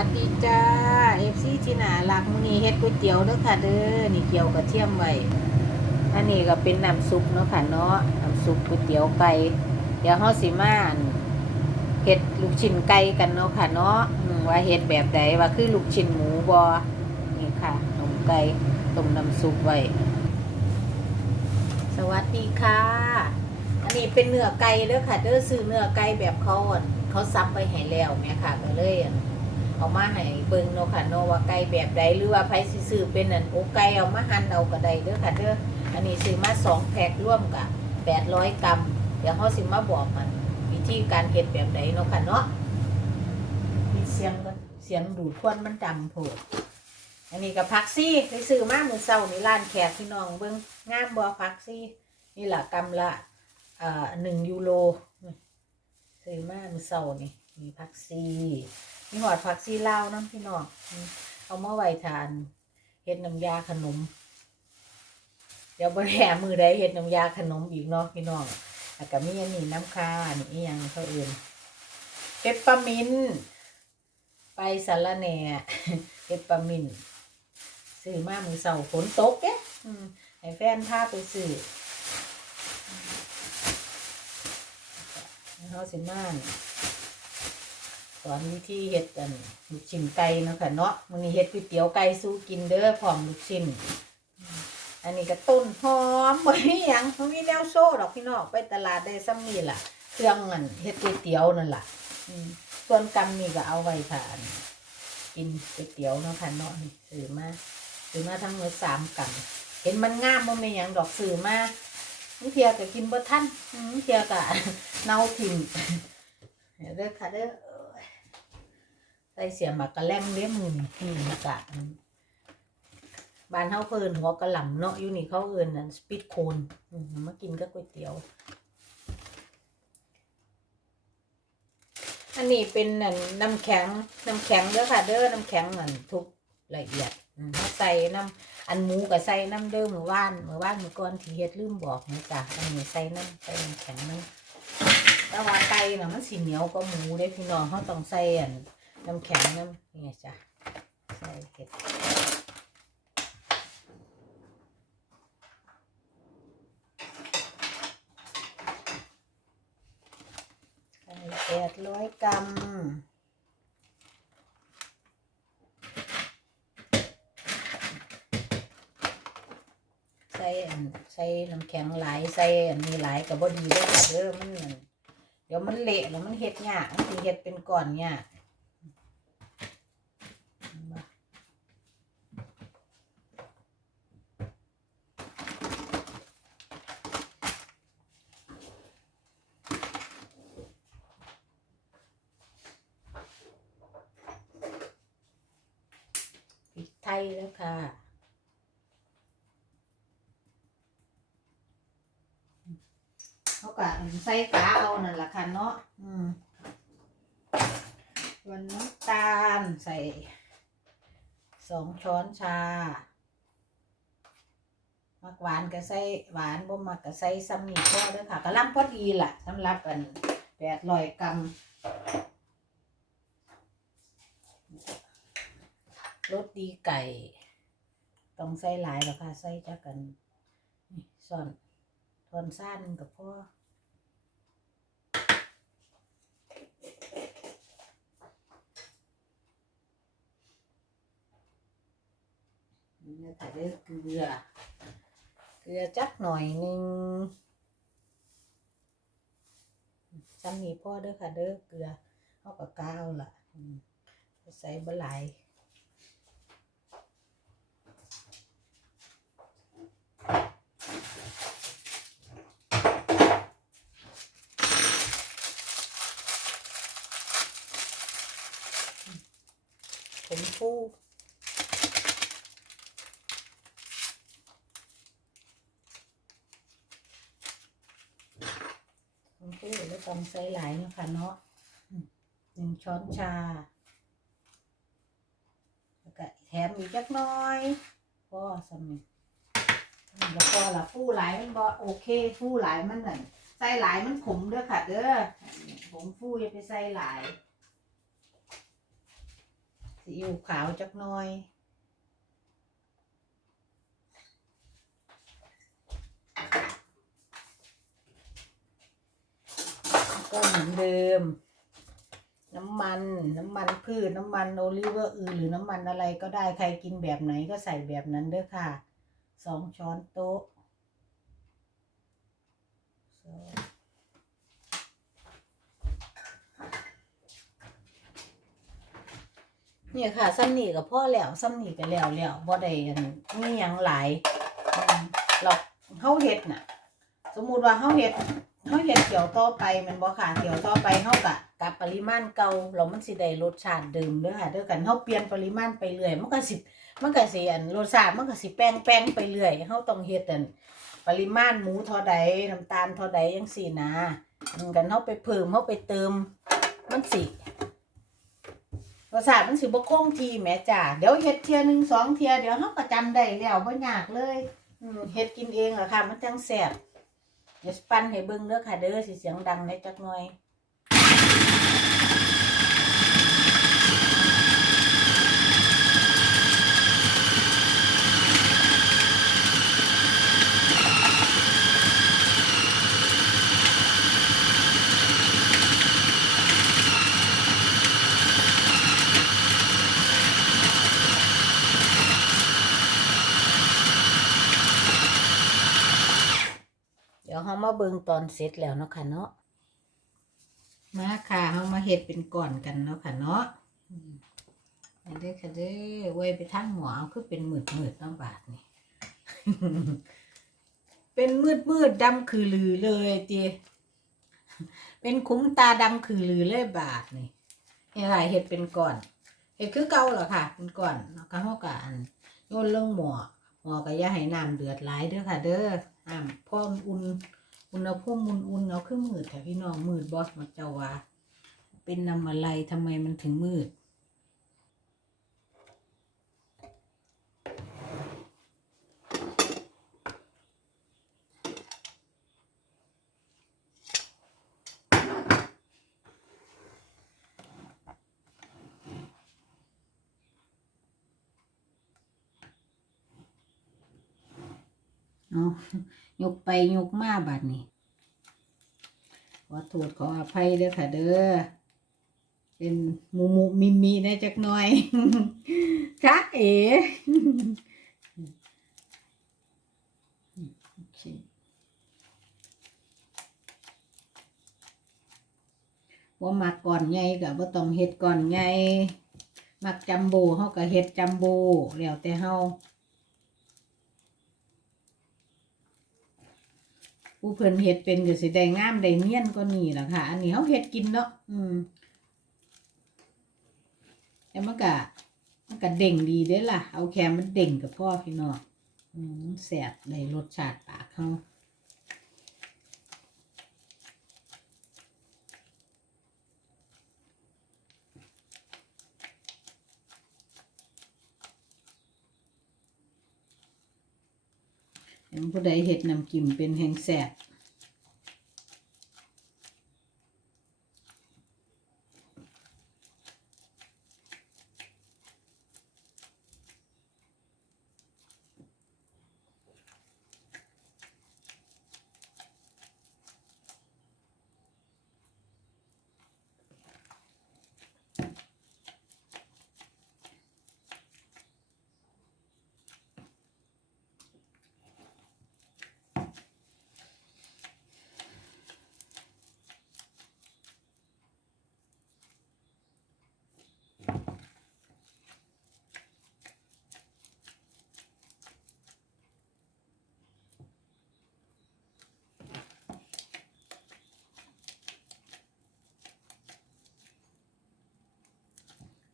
วัสดีจ้าเอฟซีที่น่ารักมื้อนี้เฮ็ดก๋วยเตี๋ยวเด้อค่ะเด้อนี่เกี่ยวกระเทียมไว้อันนี้ก็เป็นน้ำซุปเนาะค่ะเนาะน้ำซุปก๋วยเตี๋ยวไก่เดี๋ยวเฮาสิมานเฮ็ดลูกชิ้นไก่กันเนาะค่ะเนาะว่าเฮ็ดแบบใดว่าคือลูกชิ้นหมูบ่นี่ค่ะต้มไก่ต้มน้ำซุปไว้สวัสดีค่ะ อันนี้เป็นเนื้อไก่เด้อค่ะเด้อซื้อเนื้อไก่แบบเขาเขาซับไปให้แล้วแม่ค่ะก็เลยอั่น เอามาให้เบิ่งเนาะค่ะเนาะว่าไก่แบบใดหรือว่าไผสิซื้อเป็นอันโอไก่เอามาหั่นเอาก็ได้เด้อค่ะเด้ออันนี้ซื้อมาสองแพ็คร่วมกับ800กรัมเดี๋ยวเฮาสิมาบอกมันวิธีการเฮ็ดแบบใดเนาะค่ะเนาะมีเสียงก็เสียงดูดควันมันดังโพดอันนี้ก็ผักซี่ไปซื้อมามื้อเช้านี่ร้านแขกพี่น้องเบิ่งงามบ่ผักซี่นี่ล่ะกำละอ่าหนึ่งยูโรซื้อมามือเสานี่มีผักซี มีหอดผักซีลาวน้ำพี่น้องเอามาไว้ทานเฮ็ดน้ำยาขนม เดี๋ยวบริแหมือใดเฮ็ดน้ำยาขนมอีกเนาะพี่น้องแล้วก็มีอันนี้น้ำคานี่อีหยังเขาเอื่นเปปปอร์มินไปสารแหน่เปปปอร์มินซื้อมามือเสาฝนตกเด้อืมให้แฟนพาไปซื้อเขาสิมา สอนวิธีเฮ็ดกันลูกชิ้นไก่เนาะค่ะเนาะมื้อนี้เฮ็ดก๋วยเตี๋ยวไก่สู้กินเด้อพร้อมลูกชิ้น อันนี้ก็ต้นหอมบ่มีหยังบ่มีแนวโซ่ดอกพี่น้องไปตลาดได้ซ้ำนี่ล่ะ เครื่องอันเฮ็ดก๋วยเตี๋ยวนั่นล่ะส่วนกำนี่ก็เอาไว้ทานกินก๋วยเตี๋ยวเนาะค่ะเนาะนี่ซื้อมาซื้อมาทั้งหมดสามกำเห็นมันงามบ่แม่นหยังดอกซื้อมานี่เทียก็กินบ่ทันอืมเทียก็เน่าทิ้งเด้อค่ะเด้อ ใส่เสียหมากกะแลมเลี้ยมือนี่อืมกะบ้านเฮาเพิ่นหัวกระหล่ำเนาะอยู่นี่เขาเอิ้นนั่นสปีดโคนอืมเอากินกับก๋วยเตี๋ยว อันนี้เป็นนั่นน้ำแข็งน้ำแข็งเด้อค่ะเด้อน้ำแข็งนั่นทุกละเอียดอืมเขาใส่น้ำอันหมูกับใส่น้ำเด้อมือว่านมือว่านมือก่อนที่เฮ็ดลืมบอกนะจ๊ะอันนี้ใส่น้ำใส่น้ำแข็งน้ำแต่ว่าไก่น่ะมันสีเหนียวก็หมูเด้พี่น้องเขาต้องใส่อัน น้ำแข็งน้ำนี่ไงจ้ะใส่เห็ดใส่แปดร้อยกรัมใส่ใส่น้ำแข็งหลายใส่อันนี้หลายกับ่ดีด้อค่ะเด้อมันเดี๋ยวมันเละแล้วมันเฮ็ดยากมันเฮ็ดเป็นก้อนยากพริกไทยแล้วค่ะ เขาก็ใส่กาเอานั่นแหละค่ะเนาะอืมส่วนน้ำตาลใส่สองช้อนชา มักหวานก็ใส่หวานบ่มักก็ใส่ซ้ำนี่พอเด้อค่ะกำลังพอดีล่ะสำหรับอันแปดร้อยกรัม รสดีไก่ ต้องใส่หลายหรอกค่ะใส่จักกันนี่ซ่อนทอนซ่านกับพ่อนี่นะคะเด้เกลือ เกลือจักหน่อยหนึ่งซ้ำนี้พ่อเด้อค่ะเด้อเกลือเอากับกาวล่ะใส่บะหลายผมฟูผมฟูแล้วต้องใส่หลายเนาะคะเนาะหนึ่งช้อนชา แล้วก็แถมอีกจักหน้อยพอสำนึกแล้วพอละฟูหลายมันบ่โอเคฟูหลายมันนั่นใส่หลายมันขมเด้อค่ะเด้อผมฟูอย่าไปใส่หลาย ซีอิ๊วขาวจักหน่อย ก็เหมือนเดิม น้ำมัน น้ำมันพืช น้ำมันโอลิเวอร์อื่นหรือน้ำมันอะไรก็ได้ใครกินแบบไหนก็ใส่แบบนั้นเด้อค่ะ สองช้อนโต๊ะสอง เนี่ยค่ะซ้ำนี่กับพ่อแล้วซ้ำนี่ก็แล้วแล้วบ่ได้อันมีหยังหลายเราเฮาเฮ็ดน่ะ สมมุติว่าเฮาเฮ็ดเฮาเฮ็ดเกี่ยวต่อไปมันบ่ค่ะเกี่ยวต่อไปเฮากะกับปริมาณเก่าแล้วมันสิได้รสชาติเดิมเด้อค่ะเด้อกันเฮาเปลี่ยนปริมาณไปเรื่อยมันก็สิมันก็สิอันรสชาติมันก็สิแป้งแป้งไปเรื่อยเฮาต้องเฮ็ดอันปริมาณหมูเท่าใดน้ำตาลเท่าใดจังซี่นะอันกันเฮาไปเพิ่มเฮาไปเติมมันสิ รสชาติมันสิบ่คงทีแหมจ้าเดี๋ยวเฮ็ดเทียหนึ่งสองเทียเดี๋ยวเฮาก็จำได้แล้วบ่ยากเลย อืมเฮ็ดกินเองอะค่ะ มันจังแซ่บเดี๋ยวสิปั้นให้เบิ่งเด้อค่ะเด้อสิเสียงดังในจักหน่อย มาเบิ่งตอนเสร็จแล้วเนาะค่ะเนาะมาค่ะเฮามาเฮ็ดเป็นก่อนกันเนาะค่ะเนาะอืมอันเด้อค่ะเด้อไว้ไปทางหมอเอาคือเป็นมืดมืดๆเนาะบาดนี่ เป็นมืดมืดดำคือลือเลยจีเป็นคุ้มตาดำคือลือเลยบาดนี่เฮ็ดอะไรเฮ็ดเป็นก่อนเฮ็ดคือเก่าเหรอค่ะเป็นก่อนแล้วก็เฮาก็อันโยนลงหม้อหม้อก็อย่าให้น้ำเดือดหลายเด้อค่ะ เด้อน้ำพ่ออุ่น อุณหภูมิอุ่นๆเนาคือมืดค่ะพี่น้องมืดบอสมาเจ้าว่า เป็นน้ำอะไรทำไมมันถึงมืด เอายกไปยกมาบัดนี้ขอโทษขออภัยเด้อค่ะเด้อเป็นหมูหมูมิมีได้จักหน่อยจ้าเอ๋โอเคว่ามักก่อนไงกับว่าต้องเฮ็ดก่อนไงมักจัมโบเฮาก็เฮ็ดจัมโบแล้วแต่เฮา ผู้เพิ่นเฮ็ดเป็นก็สิได้งามได้เนียนก็นี่ล่ะค่ะ อันนี้เฮาเฮ็ดกินเนาะอืมแต่มันก็มันก็เด้งดีเด้ล่ะ เอาแค่มันเด้งกับพ่อพี่น้องอืมแซ่บเลยรสชาติปากเฮา ผู้ใดเห็ดนำกิ่มเป็นแห่งแสบ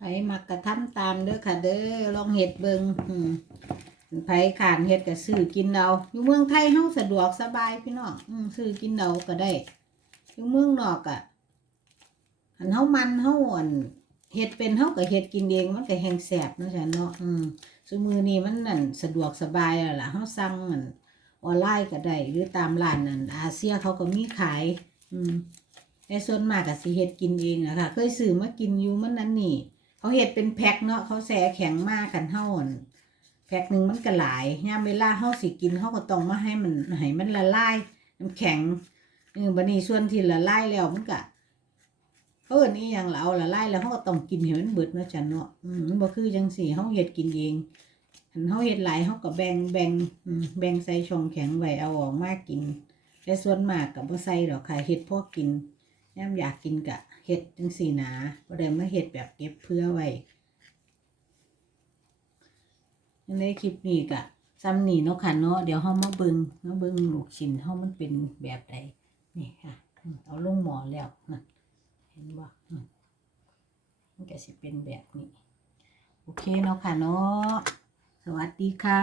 ไผมักกระทำตามเด้อค่ะ เด้อลองเฮ็ดเบิงไผขานเฮ็ดก็ซื้อกินเอาอยู่เมืองไทยเฮาสะดวกสบายพี่น้องอืมซื้อกินเอาก็ได้อยู่เมืองนอกอะอันเฮามันเฮาอันเฮ็ดเป็นเฮาก็เฮ็ดกินเองมันก็แฮงแซ่บนะจ้ะเนาะอืมซุมื้อนี้มันนั่นสะดวกสบายแล้วล่ะเฮาสั่งอันออนไลน์ก็ได้หรือตามร้านนั่นอาเซียเขาก็มีขาย อืมแต่ส่วนมากก็สิเฮ็ดกินเองอะค่ะ เคยซื้อมากินอยู่มันนั้นนี่ เขาเฮ็ดเป็นแพ็คเนาะเขาแช่แข็งมากกันเท่าอั่นแพ็คหนึ่งมันก็หลายยามเวลาเฮาสิกินเฮาก็ต้องมาให้มันให้มันละลายน้ำแข็งเออบัดนี้ส่วนที่ละลายแล้วมันก็เออนี่อหยังเราละลายแล้วเฮาก็ต้องกินให้มันเบิดเนาะจ้ะเนาะอืมบ่คือจังซี่เฮาเฮ็ดกินเองหันเฮาเฮ็ดหลายเฮาก็แบ่งแบ่งแบ่งใส่ช่องแข็งไว้เอาออกมากินแต่ส่วนมากก็บ่ใส่ดอกค่ะเฮ็ดพอกิน ยามอยากกินก็เฮ็ดจังซี่นะบ่ได้มาเฮ็ดแบบเก็บเพื่อไว้ในคลิปนี้ก็ซ้ำนี่เนาะค่ะเนาะเดี๋ยวเฮามาเบิงมาเบิงลูกชิ้นเฮามันเป็นแบบใดนี่ค่ะ เอาลงหมอแล้วนะเห็นบ่อืมมันก็สิเป็นแบบนี้ โอเคเนาะค่ะเนาะสวัสดีค่ะ